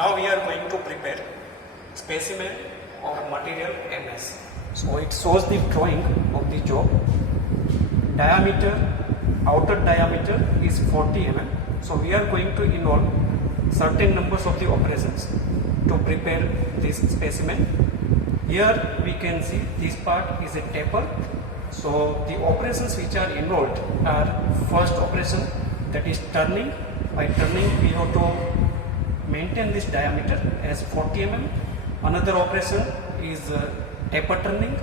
Now we are going to prepare specimen of material MS. So it shows the drawing of the job. Diameter, outer diameter is 40 mm. So we are going to involve certain numbers of the operations to prepare this specimen. Here we can see this part is a taper. So the operations which are involved are first operation, that is turning. By turning we have to maintain this diameter as 40 mm. Another operation is taper turning.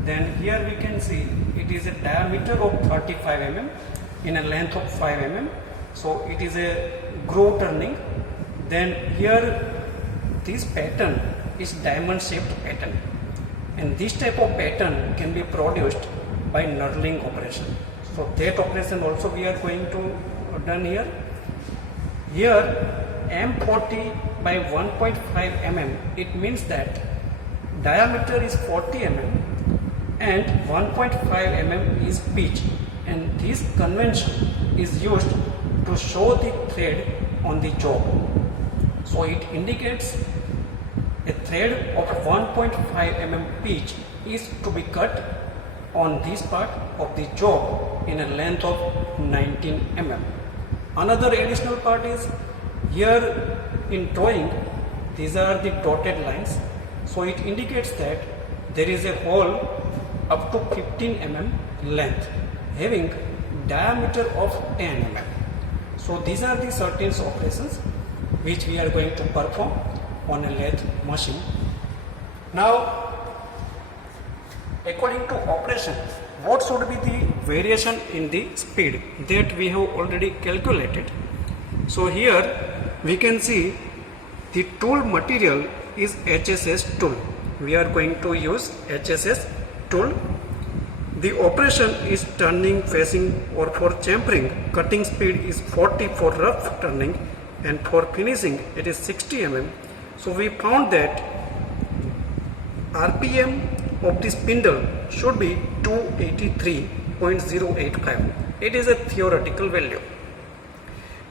Then here we can see it is a diameter of 35 mm in a length of 5 mm. So it is a groove turning. Then here this pattern is diamond shaped pattern, and this type of pattern can be produced by knurling operation. So that operation also we are going to done here. Here M40 by 1.5 mm, it means that diameter is 40 mm and 1.5 mm is pitch, and this convention is used to show the thread on the job. So it indicates a thread of 1.5 mm pitch is to be cut on this part of the job in a length of 19 mm. Another additional part is here in drawing, these are the dotted lines. So it indicates that there is a hole up to 15 mm length having diameter of 10 mm. So these are the certain operations which we are going to perform on a lathe machine. Now, according to operation, what should be the variation in the speed that we have already calculated. So here we can see the tool material is HSS tool. We are going to use HSS tool. The operation is turning, facing, or for chamfering. Cutting speed is 40 for rough turning, and for finishing it is 60 mm. So we found that RPM of the spindle should be 283.085. It is a theoretical value,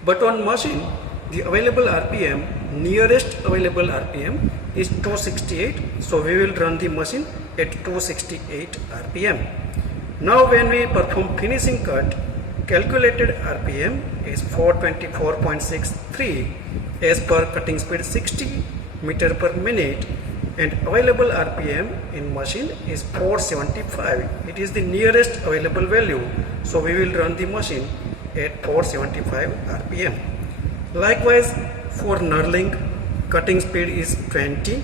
but on machine the available RPM, nearest available RPM is 268. So we will run the machine at 268 RPM. Now when we perform finishing cut, calculated RPM is 424.63 as per cutting speed 60 meter per minute, and available RPM in machine is 475. It is the nearest available value. So we will run the machine at 475 RPM. Likewise, for knurling, cutting speed is 20.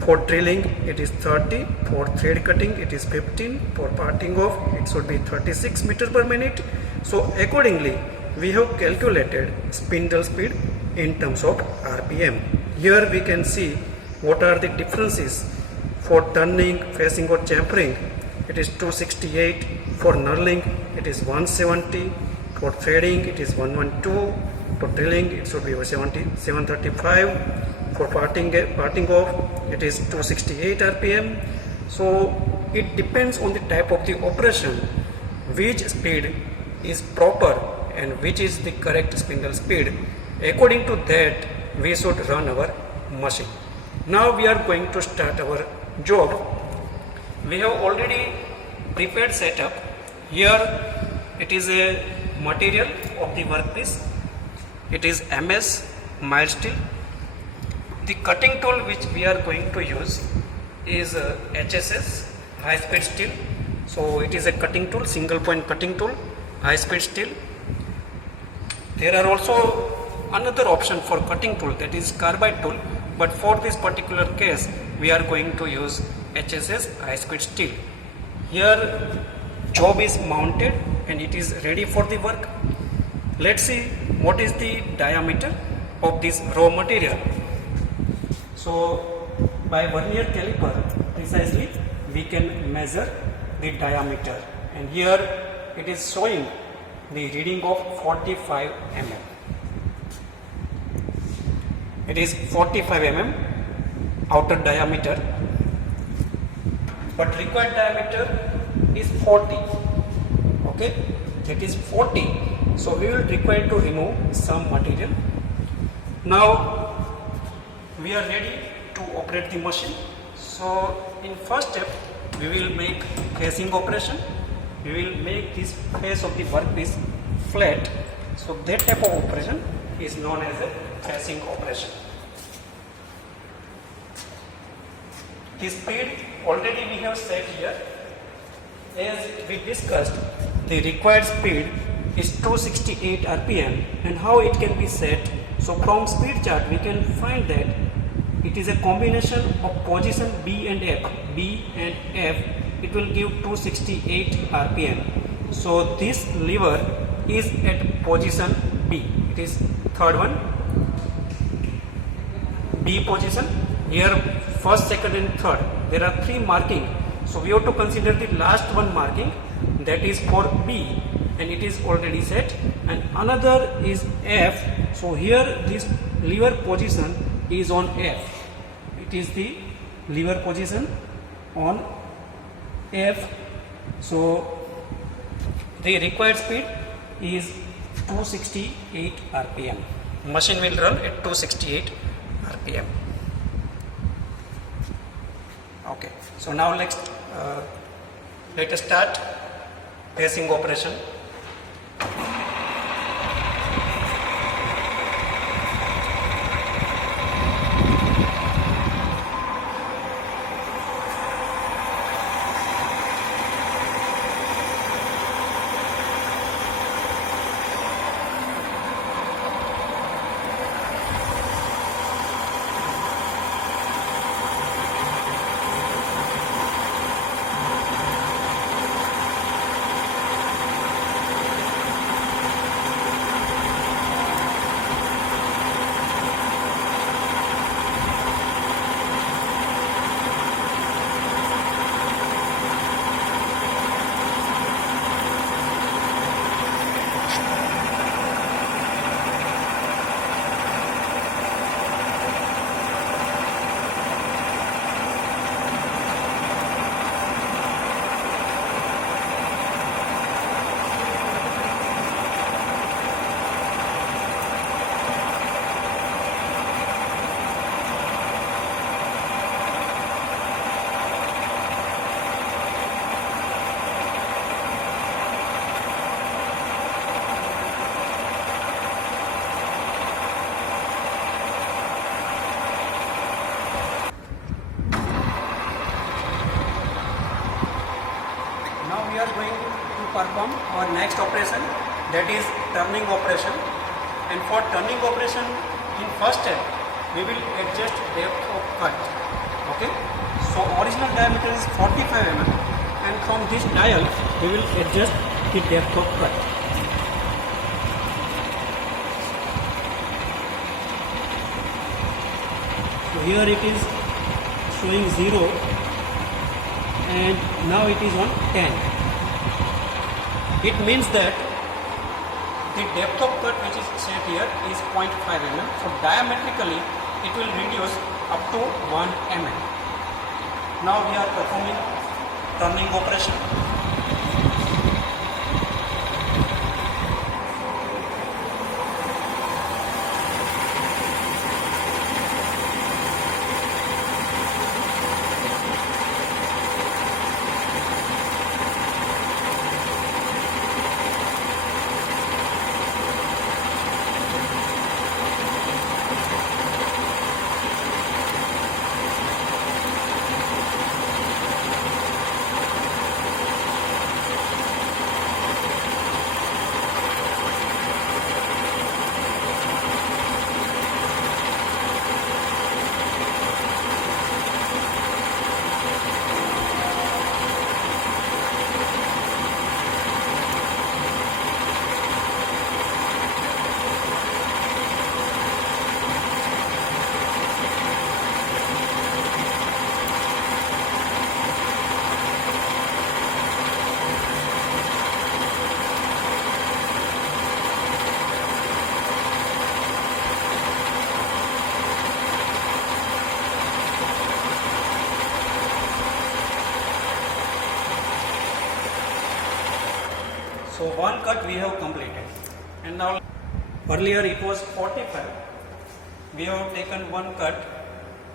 For drilling, it is 30. For thread cutting, it is 15. For parting off, it should be 36 meter per minute. So accordingly, we have calculated spindle speed in terms of RPM. Here we can see what are the differences. For turning, facing, or chamfering, it is 268. For knurling, it is 170. For threading, it is 112. For drilling, it should be 735. For parting off, it is 268 RPM. So it depends on the type of the operation, which speed is proper and which is the correct spindle speed. According to that, we should run our machine. Now we are going to start our job. We have already prepared setup. Here it is a material of the workpiece. It is MS mild steel. The cutting tool which we are going to use is HSS high speed steel. So it is a cutting tool, single point cutting tool, high speed steel. There are also another option for cutting tool, that is carbide tool, but for this particular case we are going to use HSS high speed steel. Here job is mounted and it is ready for the work. Let's see what is the diameter of this raw material. So by vernier caliper precisely we can measure the diameter, and here it is showing the reading of 45 mm. It is 45 mm outer diameter, but required diameter is 40. Okay, that is 40. So we will require to remove some material. Now we are ready to operate the machine. So in first step we will make facing operation. We will make this face of the workpiece flat. So that type of operation is known as a facing operation. The speed already we have set here. As we discussed, the required speed is 268 rpm, and how it can be set. So from speed chart we can find that it is a combination of position B and F. B and F, it will give 268 rpm. So this lever is at position B. It is third one, B position. Here first, second and third, there are 3 marking. So we have to consider the last one marking, that is for B, and it is already set. And another is F. So here this lever position is on F. It is the lever position on F. So the required speed is 268 rpm. Machine will run at 268 rpm. Okay, so now let us start facing operation. Now we are going to perform our next operation, that is turning operation. And for turning operation, in first step we will adjust depth of cut. Okay, so original diameter is 45 mm, and from this dial we will adjust the depth of cut. So here it is showing 0, and now it is on 10. It means that the depth of cut which is set here is 0.5 mm. So diametrically it will reduce up to 1 mm. Now we are performing turning operation. So one cut we have completed, and now earlier it was 45. We have taken one cut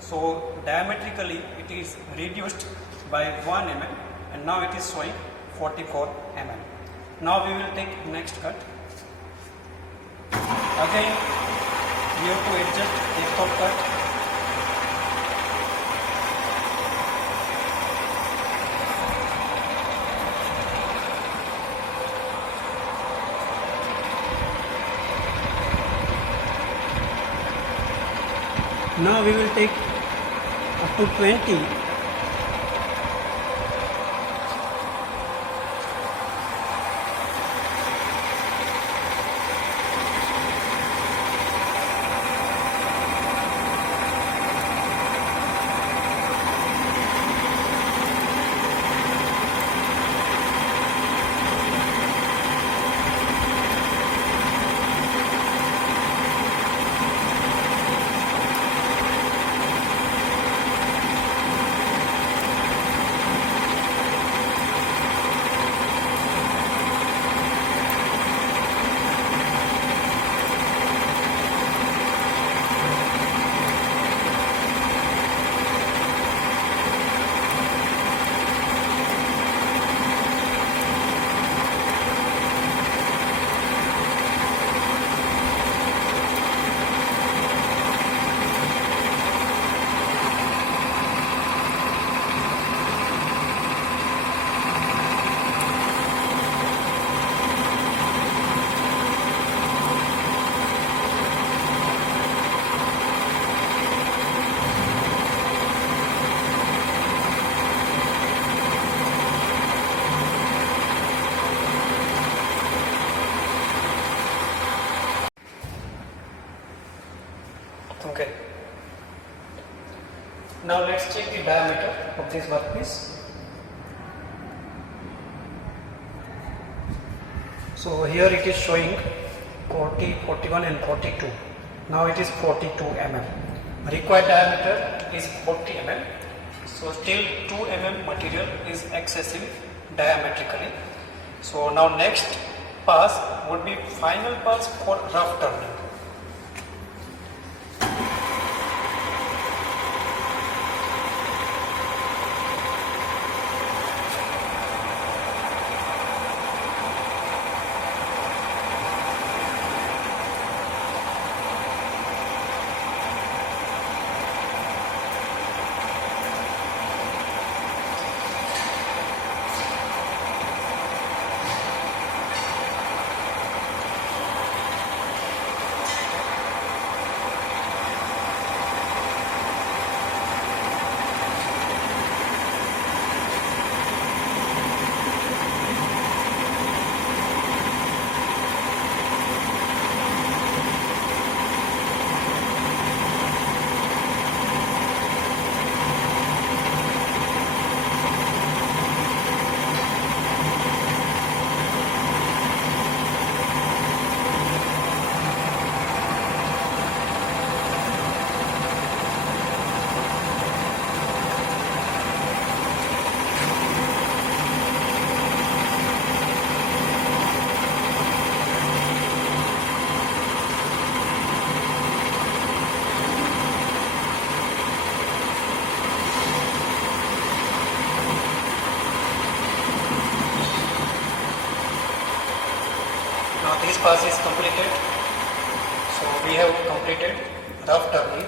So diametrically it is reduced by 1 mm and now it is showing 44 mm. Now we will take next cut. Again we have to adjust depth of cut. Now we will take up to 20. Okay. Now let's check the diameter of this workpiece. So here it is showing 40, 41 and 42. Now it is 42 mm. Required diameter is 40 mm. So still 2 mm material is excessive diametrically. So now next pass would be final pass for rough turning. Now this pass is completed. So we have completed rough turning.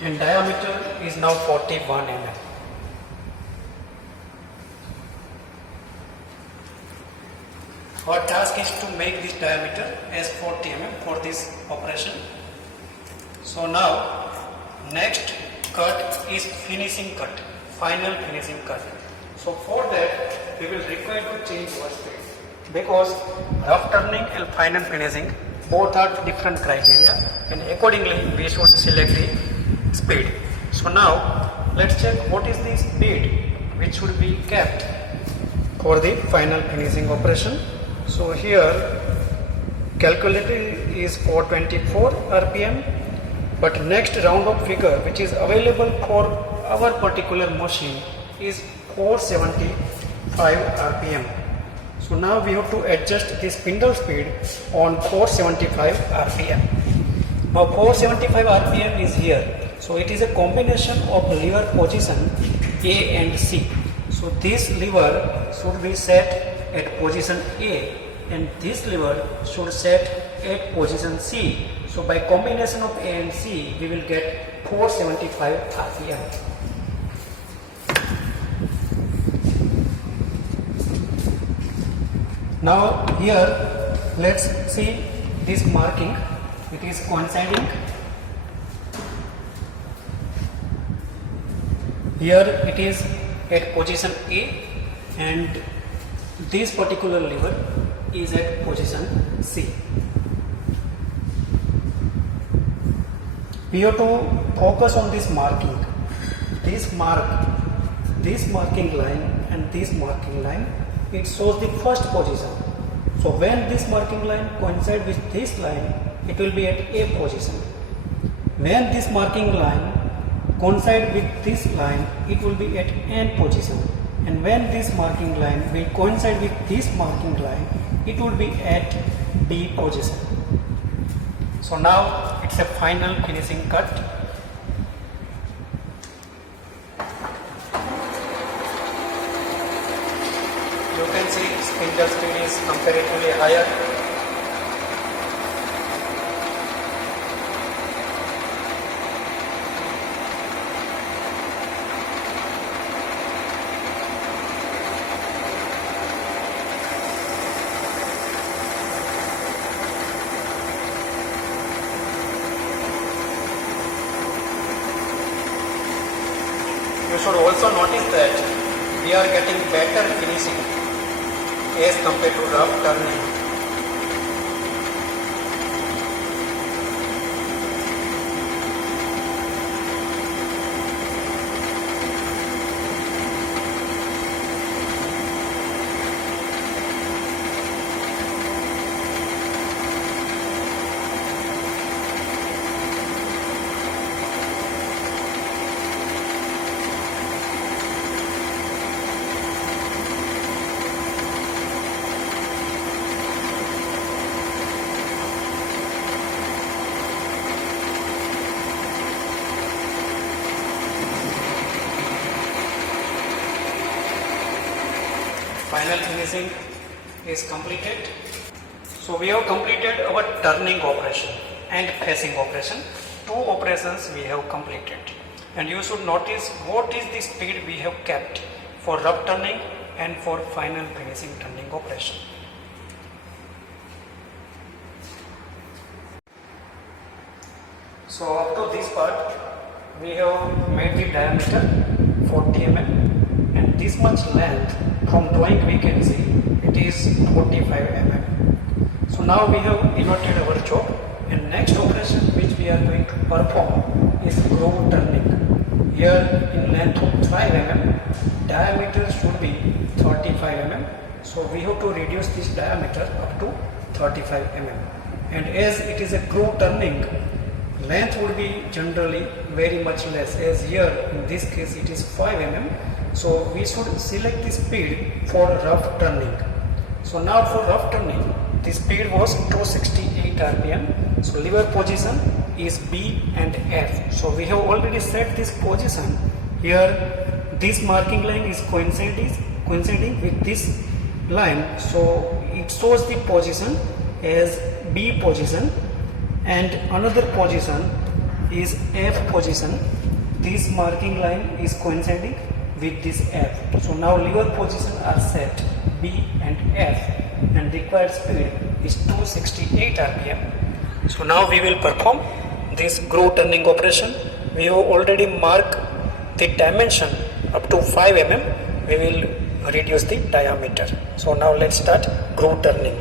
And diameter is now 41 mm. Our task is to make this diameter as 40 mm for this operation. So now next cut is finishing cut, final finishing cut. So for that we will require to change our speed, because rough turning and final finishing both are different criteria, and accordingly we should select the speed. So now let's check what is the speed which should be kept for the final finishing operation. So here calculated is 424 rpm, but next round up figure which is available for our particular machine is 475 rpm. So now we have to adjust the spindle speed on 475 RPM. Now 475 RPM is here. So it is a combination of lever position A and C. So this lever should be set at position A and this lever should set at position C. So by combination of A and C, we will get 475 RPM. Now here let's see this marking. It is coinciding. Here it is at position A and this particular lever is at position C. We have to focus on this marking. This marking line and this marking line, it shows the first position. So when this marking line coincides with this line, it will be at A position. When this marking line coincides with this line, it will be at N position. And when this marking line will coincide with this marking line, it will be at B position. So now it's a final finishing cut. You can see spindle speed is comparatively higher. You should also notice that we are getting better finishing as compared to rough turning. Final finishing is completed. So we have completed our turning operation and facing operation. Two operations we have completed. And you should notice what is the speed we have kept for rough turning and for final finishing turning operation. So up to this part, we have made the diameter 40 mm. And this much length from drawing we can see it is 45 mm. So now we have inverted our job, and next operation which we are going to perform is groove turning. Here in length of 5 mm, diameter should be 35 mm. So we have to reduce this diameter up to 35 mm. And as it is a groove turning, length would be generally very much less, as here in this case it is 5 mm. So we should select the speed for rough turning. So now for rough turning, the speed was 268 RPM. So lever position is B and F. So we have already set this position. Here this marking line is coinciding with this line. So it shows the position as B position, and another position is F position. This marking line is coinciding with this F. So now lever position are set B and F, and required speed is 268 RPM. So now we will perform this groove turning operation. We have already marked the dimension up to 5 mm. We will reduce the diameter. So now let's start groove turning.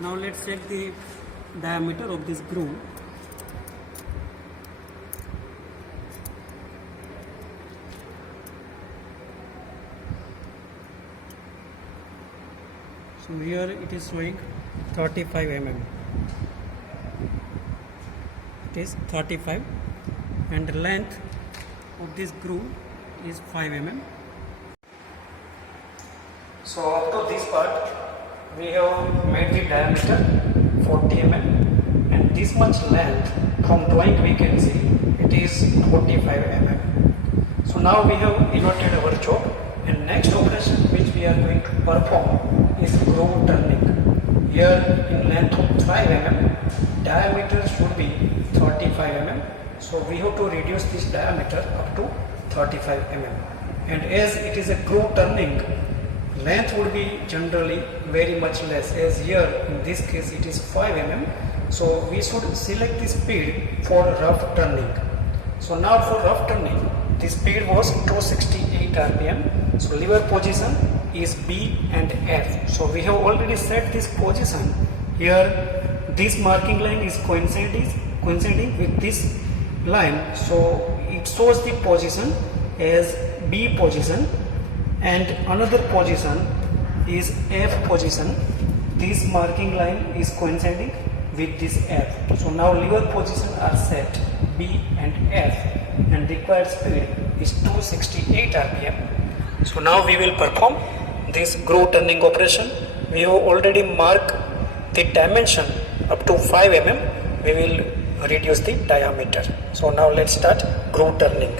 Now let's check the diameter of this groove. So here it is showing 35 mm. It is 35, and the length of this groove is 5 mm. So up to this part we have made the diameter 40 mm, and this much length from drawing we can see it is 45 mm. So now we have inverted our job, and next operation which we are going to perform is groove turning. Here in length of 5 mm, diameter should be 35 mm. So we have to reduce this diameter up to 35 mm. And as it is a groove turning, length would be generally very much less, as here in this case it is 5 mm. So we should select the speed for rough turning. So now for rough turning, the speed was 268 rpm. So lever position is B and F. So we have already set this position. Here this marking line is coinciding with this line, so it shows the position as B position, and another position is F position. This marking line is coinciding with this F. So now lever position are set B and F, and required speed is 268 rpm. So now we will perform this groove turning operation. We have already marked the dimension up to 5 mm. We will reduce the diameter. So now let's start groove turning.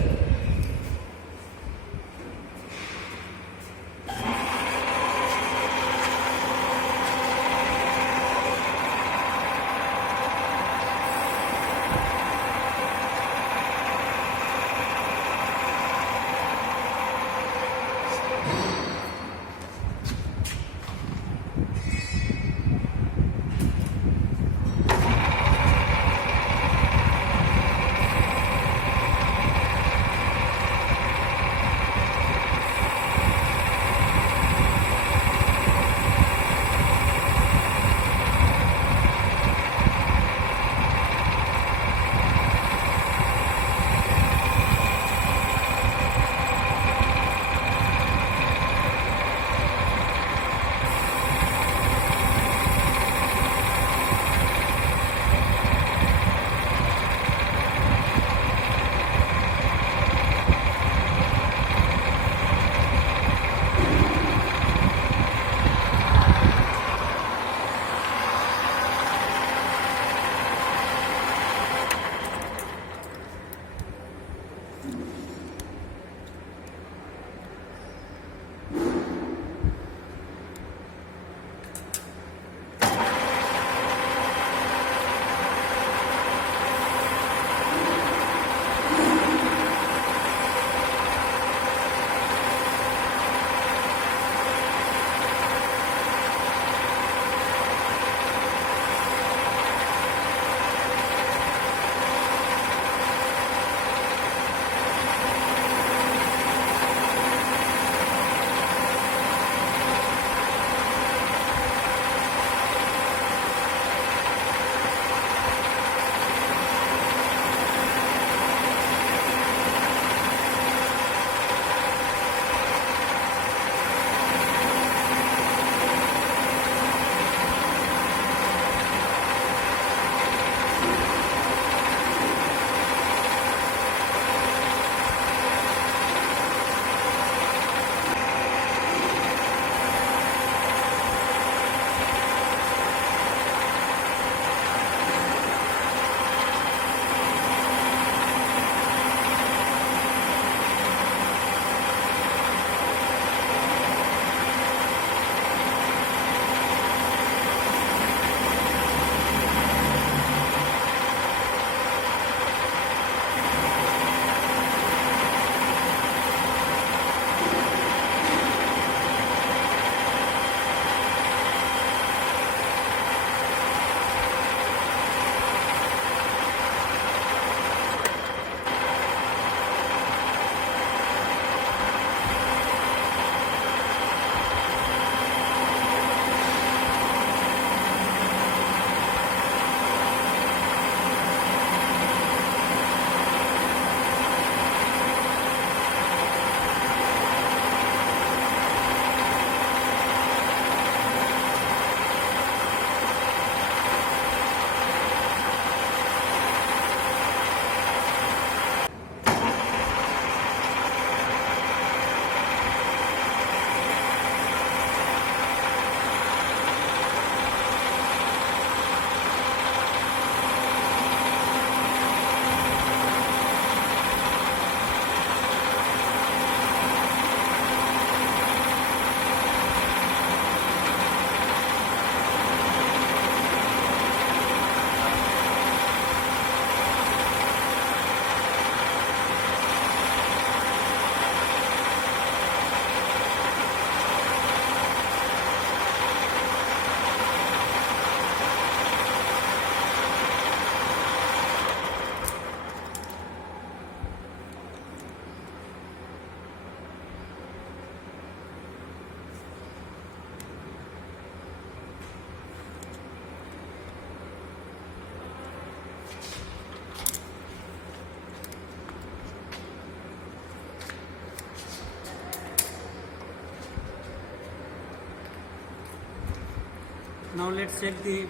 Now let's check the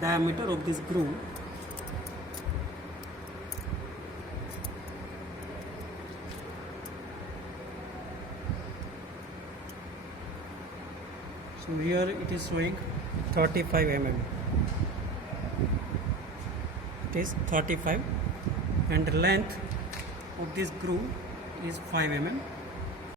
diameter of this groove. So here it is showing 35 mm. It is 35 and the length of this groove is 5 mm.